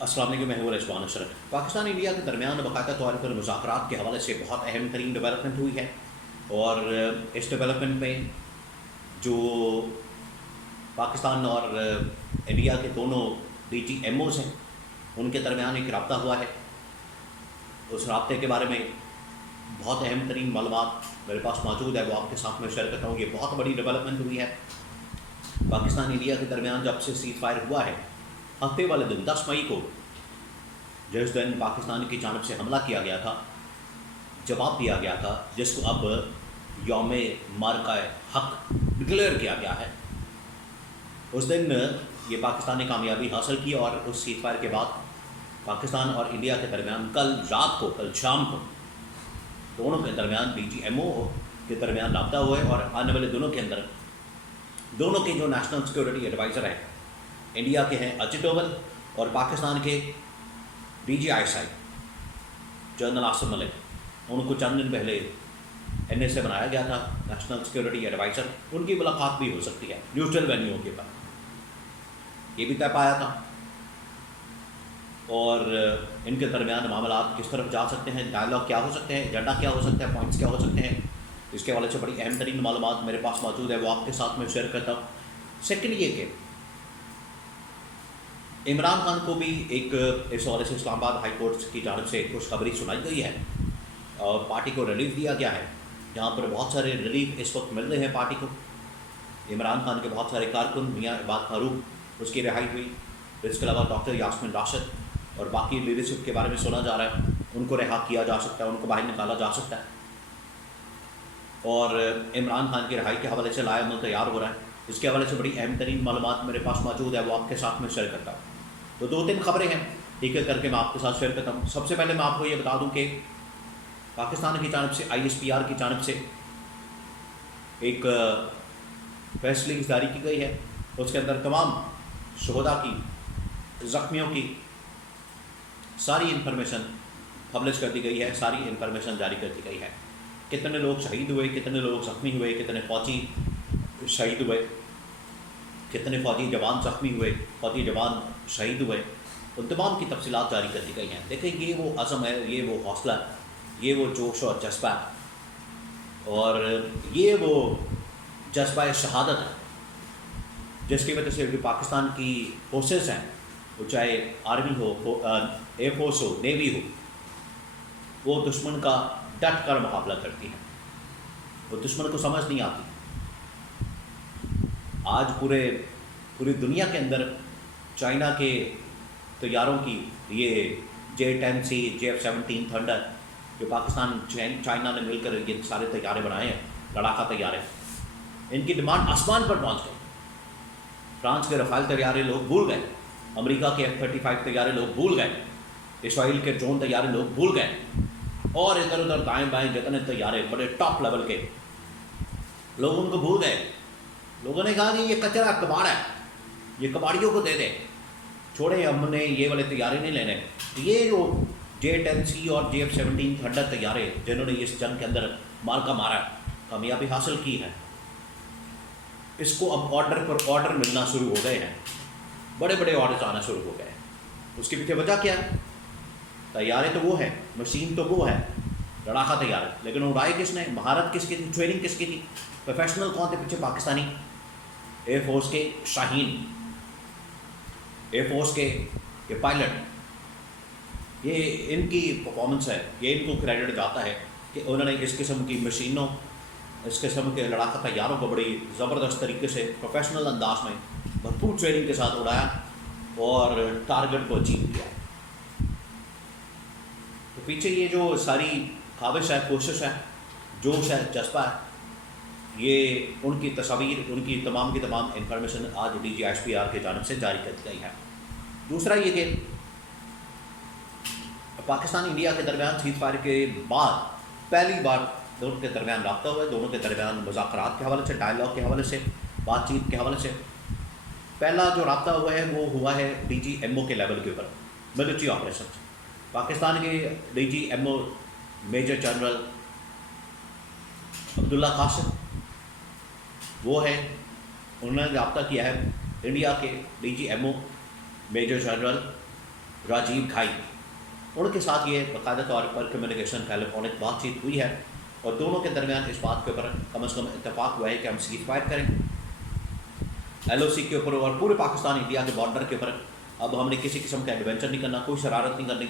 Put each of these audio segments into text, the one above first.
السلام علیکم، میں ہوں رضوان اشرف۔ پاکستان انڈیا کے درمیان باقاعدہ طور پر مذاکرات کے حوالے سے بہت اہم ترین ڈیولپمنٹ ہوئی ہے، اور اس ڈیولپمنٹ میں جو پاکستان اور انڈیا کے دونوں ڈی جی ایم اوز ہیں ان کے درمیان ایک رابطہ ہوا ہے۔ اس رابطے کے بارے میں بہت اہم ترین معلومات میرے پاس موجود ہے، وہ آپ کے ساتھ میں شیئر کرتا ہوں۔ یہ بہت بڑی ڈیولپمنٹ ہوئی ہے پاکستان انڈیا کے درمیان جب سے سیز فائر ہوا ہے۔ ہفتے والے دن 10 مئی کو جس دن پاکستان کی جانب سے حملہ کیا گیا تھا، جواب دیا گیا تھا، جس کو اب یوم معرکہ حق ڈکلیئر کیا گیا ہے، اس دن یہ پاکستان نے کامیابی حاصل کی، اور اس سیز فائر کے بعد پاکستان اور انڈیا کے درمیان کل شام کو دونوں کے درمیان ڈی جی ایم او کے درمیان رابطہ ہوا ہے، اور آنے والے دنوں کے اندر دونوں کے جو نیشنل سیکورٹی ایڈوائزر ہیں انڈیا کے ہیں اجit ڈوبھل، اور پاکستان کے D G I S I general Asim Malik, ان کو چند دن پہلے این ایس اے بنایا گیا تھا نیشنل سیکورٹی ایڈوائزر، ان کی ملاقات بھی ہو سکتی ہے نیوٹرل وینیو کے پر، یہ بھی طے پایا تھا۔ اور ان کے درمیان معاملات کس طرف جا سکتے ہیں، ڈائلاگ کیا ہو سکتے ہیں، ایجنڈا کیا ہو سکتا ہے، پوائنٹس کیا ہو سکتے ہیں، اس کے حوالے سے بڑی اہم ترین معلومات میرے پاس موجود ہے، وہ آپ کے ساتھ میں شیئر کرتا ہوں۔ سیکنڈ یہ کہ عمران خان کو بھی ایک اس حوالے سے اسلام آباد ہائی کورٹ کی جانب سے خوشخبری سنائی گئی ہے، اور پارٹی کو ریلیف دیا گیا ہے، جہاں پر بہت سارے ریلیف اس وقت مل رہے ہیں پارٹی کو۔ عمران خان کے بہت سارے کارکن، میاں عباد فاروق، اس کی رہائی ہوئی، اس کے علاوہ ڈاکٹر یاسمین راشد اور باقی لیڈرشپ کے بارے میں سنا جا رہا ہے، ان کو رہا کیا جا سکتا ہے، ان کو باہر نکالا جا سکتا ہے، اور عمران خان کی رہائی کے حوالے سے لائحہ عمل تیار ہو رہا ہے۔ اس کے حوالے سے بڑی اہم ترین معلومات میرے پاس موجود ہے، وہ آپ کے ساتھ میں شیئر کرتا ہوں۔ تو 2-3 خبریں ہیں، ایک ایک کر کے میں آپ کے ساتھ شیئر کرتا ہوں۔ سب سے پہلے میں آپ کو یہ بتا دوں کہ پاکستان کی جانب سے آئی ایس پی آر کی جانب سے ایک پریس ریلیز جاری کی گئی ہے، اس کے اندر تمام شہداء کی، زخمیوں کی ساری انفارمیشن پبلش کر دی گئی ہے، ساری انفارمیشن جاری کر دی گئی ہے، کتنے لوگ شہید ہوئے، کتنے لوگ زخمی ہوئے، کتنے فوجی شہید ہوئے، کتنے فوجی جوان زخمی ہوئے، فوجی جوان شہید ہوئے، ان تمام کی تفصیلات جاری کر دی گئی ہیں۔ دیکھیں، یہ وہ عزم ہے، یہ وہ حوصلہ، یہ وہ جوش اور جذبہ، اور یہ وہ جذبہ شہادت ہے جس کی وجہ سے جو پاکستان کی فورسز ہیں، وہ چاہے آرمی ہو، ایئر فورس ہو، نیوی ہو، وہ دشمن کا ڈٹ کر مقابلہ کرتی ہیں، وہ دشمن کو سمجھ نہیں آتی۔ آج پوری دنیا کے اندر چائنا کے طیاروں کی، یہ J-10C JF-17 تھنڈر، جو پاکستان چائنا نے مل کر یہ سارے طیارے بنائے ہیں، لڑاکا طیارے، ان کی ڈیمانڈ آسمان پر پہنچ گئی۔ فرانس کے رفال طیارے لوگ بھول گئے، امریکہ کے F-35 طیارے لوگ بھول گئے، اسرائیل کے ڈرون طیارے لوگ بھول گئے، اور ادھر ادھر دائیں بائیں جتنے طیارے بڑے ٹاپ لیول کے، لوگ ان کو بھول گئے۔ لوگوں نے کہا کہ یہ کچرا کباڑ ہے، یہ کباڑیوں کو دے دیں، چھوڑیں، ہم نے یہ والے طیارے نہیں لینے۔ یہ جو J-10C اور JF-17 تھنڈر طیارے جنہوں نے اس جنگ کے اندر مارکا مارا، کامیابی حاصل کی ہے، اس کو اب آرڈر پر آرڈر ملنا شروع ہو گئے ہیں، بڑے بڑے آرڈرز آنا شروع ہو گئے ہیں۔ اس کے پیچھے وجہ کیا ہے؟ طیارے تو وہ ہیں، مشین تو وہ ہے، لڑاکا طیارے، لیکن اڑائے کس نے؟ مہارت کس کی تھی؟ ٹریننگ کس کی تھی؟ پروفیشنل کون تھے پیچھے؟ پاکستانی ایئر فورس کے شاہین، ایئر فورس کے پائلٹ، یہ ان کی پرفارمنس ہے، یہ ان کو کریڈٹ جاتا ہے کہ انہوں نے اس قسم کی مشینوں، اس قسم کے لڑاکا طیاروں کو بڑی زبردست طریقے سے پروفیشنل انداز میں بھرپور ٹریننگ کے ساتھ اڑایا اور ٹارگٹ کو اچیو کیا۔ تو پیچھے یہ جو ساری کاوش ہے، کوشش ہے، جوش ہے، جذبہ ہے، یہ ان کی تصاویر، ان کی تمام انفارمیشن آج D G S P R کی جانب سے جاری کر دی گئی ہے۔ دوسرا یہ کہ پاکستان انڈیا کے درمیان سیز فائر کے بعد پہلی بار دونوں کے درمیان رابطہ ہوا ہے، دونوں کے درمیان مذاکرات کے حوالے سے، ڈائلاگ کے حوالے سے، بات چیت کے حوالے سے۔ پہلا جو رابطہ ہوا ہے وہ ہوا ہے ڈی جی ایم او کے لیول کے اوپر، ملٹری آپریشن۔ پاکستان کے D G M O major general Abdullah Qasim وہ ہے، انہوں نے رابطہ کیا ہے انڈیا کے D G M O major general Rajiv Ghai, ان کے ساتھ یہ باقاعدہ طور پر کمیونیکیشن ٹیلیفونک بات چیت ہوئی ہے، اور دونوں کے درمیان اس بات کے اوپر کم از کم اتفاق ہوا ہے کہ ہم سیز فائر کریں LOC کے اوپر، اور پورے پاکستان انڈیا کے بارڈر کے اوپر اب ہم نے کسی قسم کا ایڈونچر نہیں کرنا، کوئی شرارت نہیں کرنی،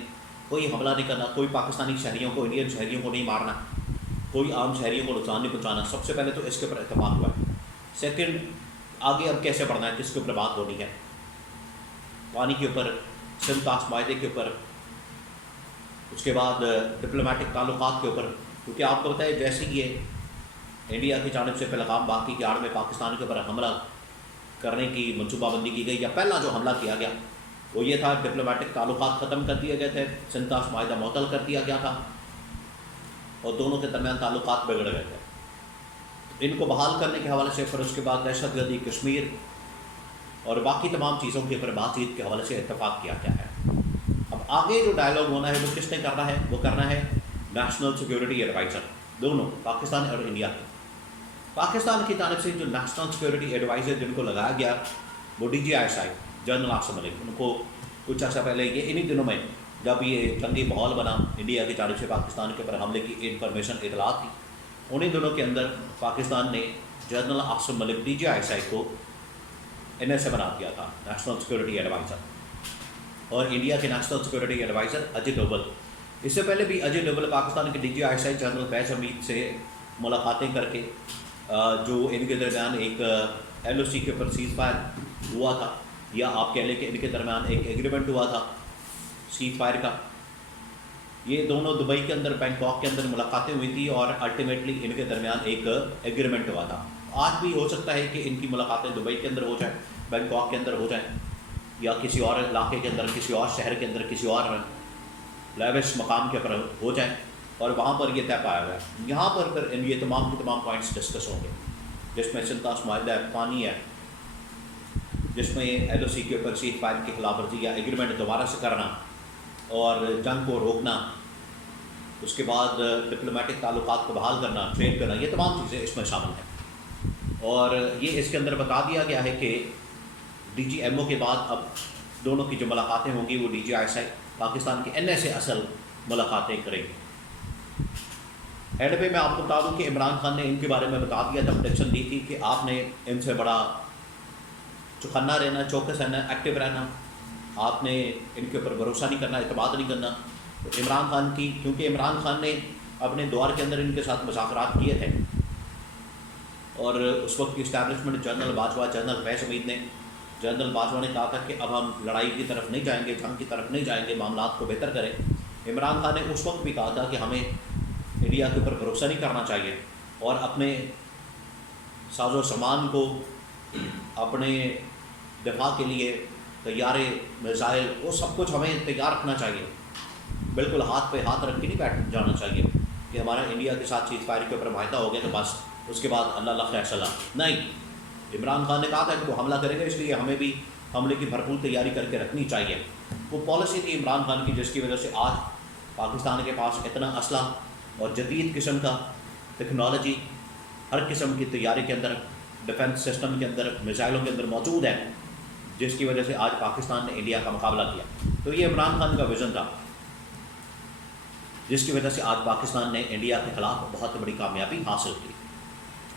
کوئی حملہ نہیں کرنا، کوئی پاکستانی شہریوں کو، انڈین شہریوں کو نہیں مارنا، کوئی عام شہریوں کو نقصان نہیں پہنچانا۔ سب سے پہلے تو اس کے اوپر اتفاق ہوا ہے۔ سیکنڈ، آگے اب کیسے بڑھنا ہے، کس کے اوپر بات ہونی ہے، پانی کے اوپر، سندھ طاس معاہدے کے اوپر، اس کے بعد ڈپلومیٹک تعلقات کے اوپر، کیونکہ آپ کو پتہ ہے جیسے یہ انڈیا کی جانب سے پیغام باقی کی آڑ میں پاکستان کے اوپر حملہ کرنے کی منصوبہ بندی کی گئی، یا پہلا جو حملہ کیا گیا وہ یہ تھا، ڈپلومیٹک تعلقات ختم کر دیے گئے تھے، سندھ طاس معاہدہ معطل کر دیا گیا تھا، اور دونوں کے درمیان تعلقات بگڑ گئے تھے۔ ان کو بحال کرنے کے حوالے سے، پھر اس کے بعد دہشت گردی، کشمیر اور باقی تمام چیزوں کے اوپر بات چیت کے حوالے سے اتفاق کیا گیا ہے۔ اب آگے جو ڈائلاگ ہونا ہے وہ کس نے کرنا ہے، وہ کرنا ہے نیشنل سیکورٹی ایڈوائزر، دونوں پاکستان اور انڈیا کی۔ پاکستان کی جانب سے جو نیشنل سیکورٹی ایڈوائزر جن کو لگایا گیا وہ DGISI جنرل عاصم ملک، ان کو کچھ عرصہ پہلے یہ انہی دنوں میں جب یہ جنگی ماحول بنا، انڈیا کی جانب سے پاکستان کے اوپر حملے کی انفارمیشن اطلاعات تھی، انہی دنوں کے اندر پاکستان نے جنرل عاصم ملک DGISI کو NSA بنا دیا تھا، نیشنل سیکورٹی ایڈوائزر، اور انڈیا کے نیشنل سیکورٹی ایڈوائزر اجے ڈوبل۔ اس سے پہلے بھی اجے ڈوبل پاکستان کے DGISI جنرل فیض حمید سے ملاقاتیں کر کے جو ان کے درمیان ایک LOC کے اوپر سیز فائر ہوا تھا، یا آپ کہہ لیں کہ ان کے درمیان ایک ایگریمنٹ ہوا تھا سیز فائر کا، یہ دونوں دبئی کے اندر، بینکاک کے اندر ملاقاتیں ہوئی تھی، اور الٹیمیٹلی ان کے درمیان ایک ایگریمنٹ ہوا تھا۔ آج بھی ہو سکتا ہے کہ ان کی ملاقاتیں دبئی کے اندر ہو جائیں، بینکاک کے اندر ہو جائیں، یا کسی اور علاقے کے اندر، کسی اور شہر کے اندر، کسی اور لیوش مقام کے اوپر ہو جائیں، اور وہاں پر یہ طے پایا گیا۔ یہاں پر پھر یہ تمام کے تمام پوائنٹس ڈسکس ہوں گے، جس میں سندھ طاس معاہدہ ہے، پانی ہے، جس میں LOC کے اوپر سیز فائر کی خلاف ورزی یا ایگریمنٹ دوبارہ سے کرنا، اور جنگ کو روکنا، اس کے بعد ڈپلومیٹک تعلقات کو بحال کرنا، ٹریڈ کرنا، یہ تمام چیزیں اس میں شامل ہیں۔ اور یہ اس کے اندر بتا دیا گیا ہے کہ DGMO کے بعد اب دونوں کی جو ملاقاتیں ہوں گی وہ DGISI پاکستان کے NSA اصل ملاقاتیں کریں گے۔ اینڈ پہ میں آپ کو بتا دوں کہ عمران خان نے ان کے بارے میں بتا دیا تھا، پروڈکشن دی تھی کہ آپ نے ان سے بڑا چوکنا رہنا، چوکس رہنا، ایکٹیو رہنا، آپ نے ان کے اوپر بھروسہ نہیں کرنا، اعتماد نہیں کرنا۔ تو عمران خان کی، کیونکہ عمران خان نے اپنے دور کے اندر ان کے ساتھ مذاکرات کیے تھے، اور اس وقت کی اسٹیبلشمنٹ جنرل باجوہ، جنرل فیض حمید نے، جنرل باجوہ نے کہا تھا کہ اب ہم لڑائی کی طرف نہیں جائیں گے، جنگ کی طرف نہیں جائیں گے، معاملات کو بہتر کریں۔ عمران خان نے اس وقت بھی کہا تھا کہ ہمیں انڈیا کے اوپر بھروسہ نہیں کرنا چاہیے، اور اپنے ساز و سامان کو، اپنے دفاع کے لیے طیارے، میزائل، وہ سب کچھ ہمیں تیار رکھنا چاہیے، بالکل ہاتھ پہ ہاتھ رکھ کے نہیں بیٹھ جانا چاہیے کہ ہمارا انڈیا کے ساتھ سیز فائر کے اوپر معاہدہ ہو گیا تو بس اس کے بعد اللہ فیصلہ نہیں۔ عمران خان نے کہا تھا کہ وہ حملہ کرے گا، اس لیے ہمیں بھی حملے کی بھرپور تیاری کر کے رکھنی چاہیے۔ وہ پالیسی تھی عمران خان کی، جس کی وجہ سے آج پاکستان کے پاس اتنا اسلحہ اور جدید قسم کا ٹیکنالوجی ہر قسم کی تیاری کے اندر، ڈیفنس سسٹم کے اندر، میزائلوں کے اندر موجود ہے، جس کی وجہ سے آج پاکستان نے انڈیا کا مقابلہ کیا۔ تو یہ عمران خان کا ویژن تھا، جس کی وجہ سے آج پاکستان نے انڈیا کے خلاف بہت بڑی کامیابی حاصل کی۔